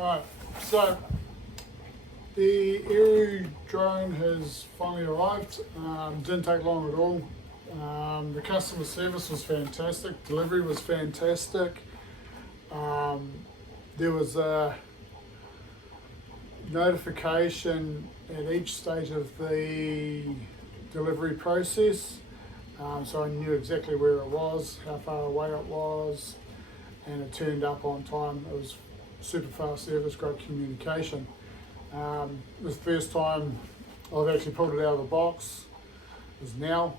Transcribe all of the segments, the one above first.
Alright, so the Aeroo drone has finally arrived. Didn't take long at all. The customer service was fantastic, delivery was fantastic. There was a notification at each stage of the delivery process, so I knew exactly where it was, how far away it was, and it turned up on time. It was super fast service, great communication. It was the first time I've actually pulled it out of the box, is now.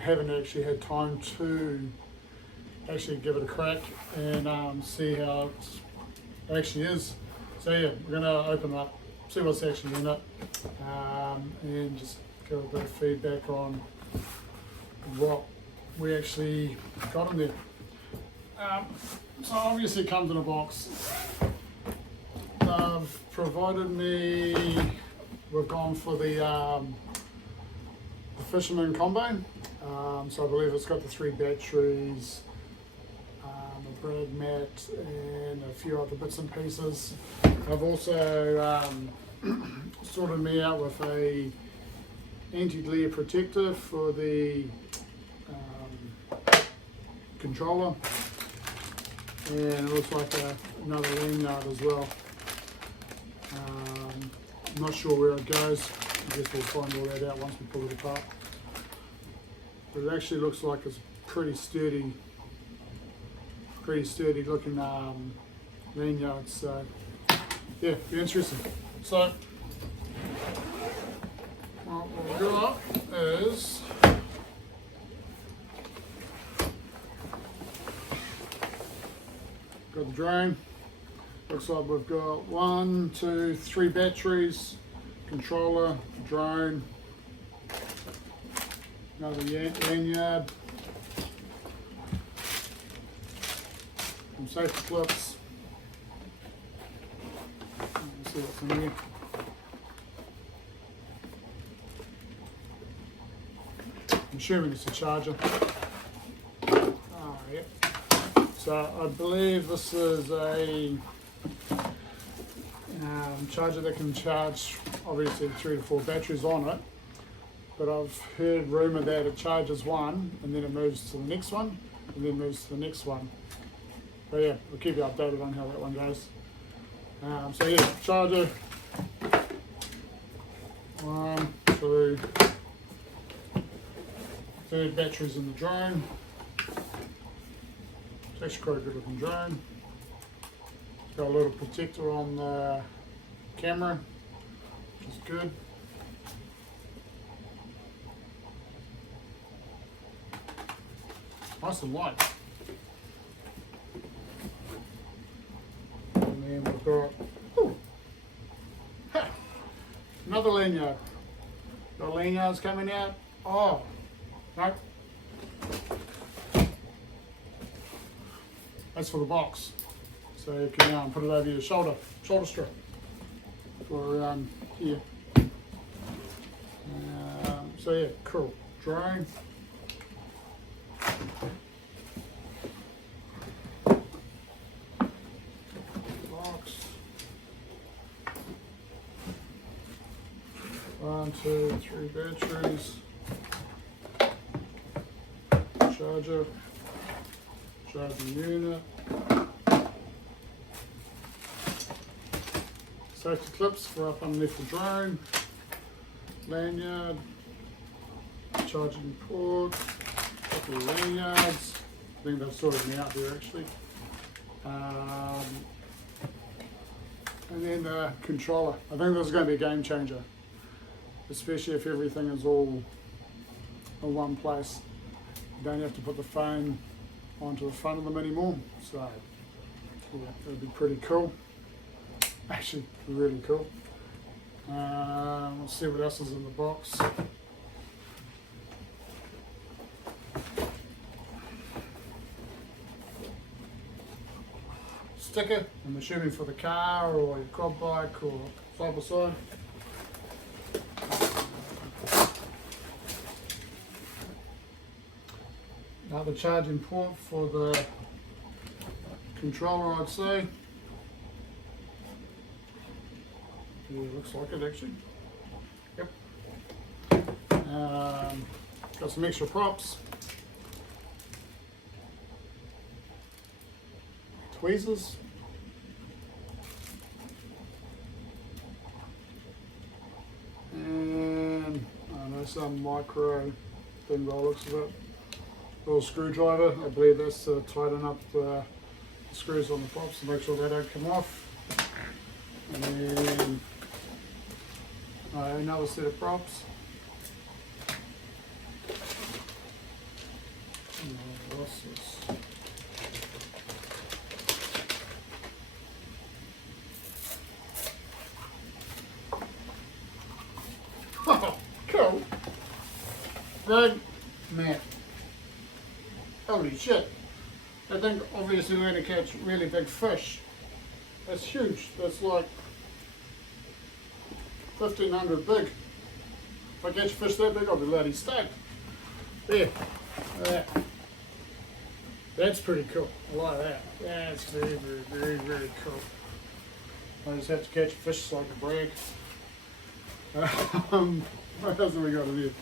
Haven't actually had time to actually give it a crack and see how it actually is. So yeah, we're going to open it up, see what's actually in it, and just give a bit of feedback on what we actually got in there. So obviously it comes in a box. They've provided me, we've gone for the fisherman combo. So I believe it's got the 3 batteries, a brag mat, and a few other bits and pieces. I've also sorted me out with a anti-glare protector for the controller, and it looks like another lanyard as well. I'm not sure where it goes. I guess we'll find all that out once we pull it apart. But it actually looks like it's pretty sturdy looking lanyard. So yeah, be interesting. So what we've got is got the drone. Looks like we've got 1, 2, 3 batteries, controller, drone, another lanyard, some safety clips. Let's see what's in here. I'm assuming it's a charger. Oh, yep. So I believe this is a charger that can charge obviously 3 to 4 batteries on it, but I've heard rumour that it charges one and then it moves to the next one and then moves to the next one. But yeah, we'll keep you updated on how that one goes. So yeah, charger, 1, 2, 3 batteries in the drone. It's actually quite a good looking drone. It's got a little protector on the camera, which is good. Nice and light. And then we've got another lanyard. Got lanyards coming out. Oh, no. That's for the box. So you can put it over your shoulder strap for around here. So yeah, cool. Drone. Box. 1, 2, 3 batteries. Charger. Charging unit. Safety clips for up underneath the drone. Lanyard. Charging port. Couple of lanyards. I think they've sorted me out there actually. And then the controller. I think this is going to be a game changer, especially if everything is all in one place. You don't have to put the phone onto the front of them anymore. So yeah, that'd be pretty cool. Actually, really cool. Let's see what else is in the box. Sticker, I'm assuming for the car or your quad bike or side by side. Another charging port for the controller, I'd say. Yeah, looks like it actually. Yep. Got some extra props. Tweezers. And I know some micro thing by the looks of it. Little screwdriver. I believe that's to tighten up the screws on the props to make sure they don't come off. And then another set of props. And what's this? Oh, cool. Red mat. Holy shit. I think obviously we're going to catch really big fish. That's huge. That's like 1,500 big. If I catch fish that big, I'll be bloody stoked. There. That's pretty cool. I like that. That's very, very, very, very cool. I just have to catch fish like a brag. What else have we got in here?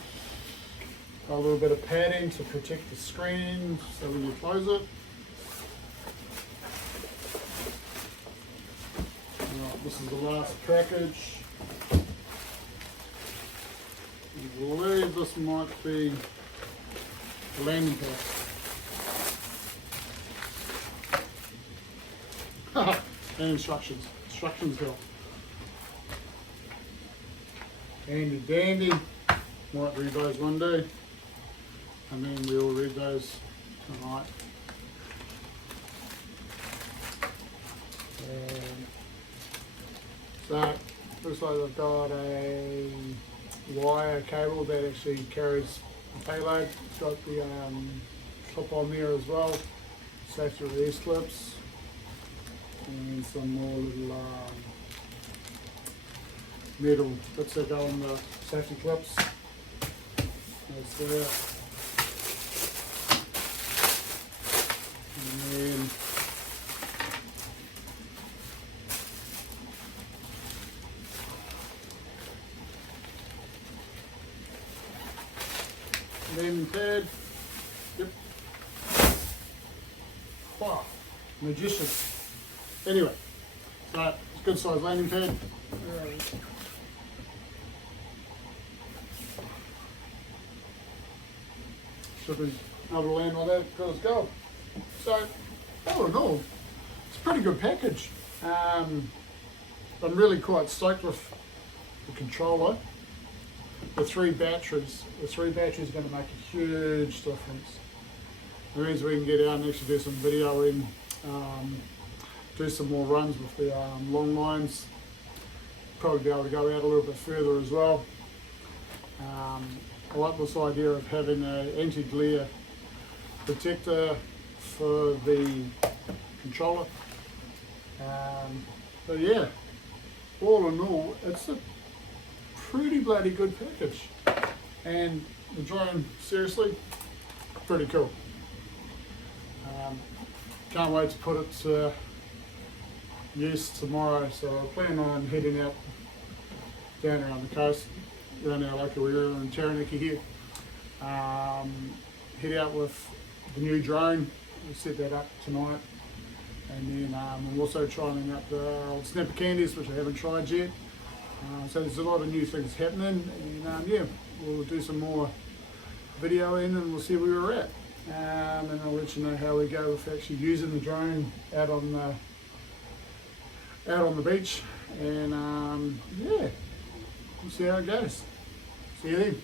A little bit of padding to protect the screen so when you close it. Right, this is the last package. I believe this might be the landing pad. And instructions. Instructions help. Handy dandy. Might read those one day. And then we'll read those tonight. So, looks like they've got a wire cable that actually carries the payload. It's got the clip on there as well. Safety release clips. And some more little metal bits that go on the safety clips. That's there. And then landing pad. Yep. Wow. Magician. Anyway, so it's a good size landing pad. Should be able to land like that because it's gold. So, all in all, it's a pretty good package. I'm really quite stoked with the controller. The 3 batteries. The 3 batteries are going to make a huge difference. It means we can get out and actually do some videoing, do some more runs with the long lines. Probably be able to go out a little bit further as well. I like this idea of having an anti-glare protector for the controller. But yeah, all in all, it's a pretty bloody good package. And the drone, seriously, pretty cool. Can't wait to put it to use tomorrow, so I plan on heading out down around the coast, around our local area in Taranaki here. Head out with the new drone, we'll set that up tonight. And then I'm also trying out the old snapper candies, which I haven't tried yet. So there's a lot of new things happening, and yeah, we'll do some more videoing and we'll see where we're at. And I'll let you know how we go with actually using the drone out on the beach. And yeah, we'll see how it goes. See you then.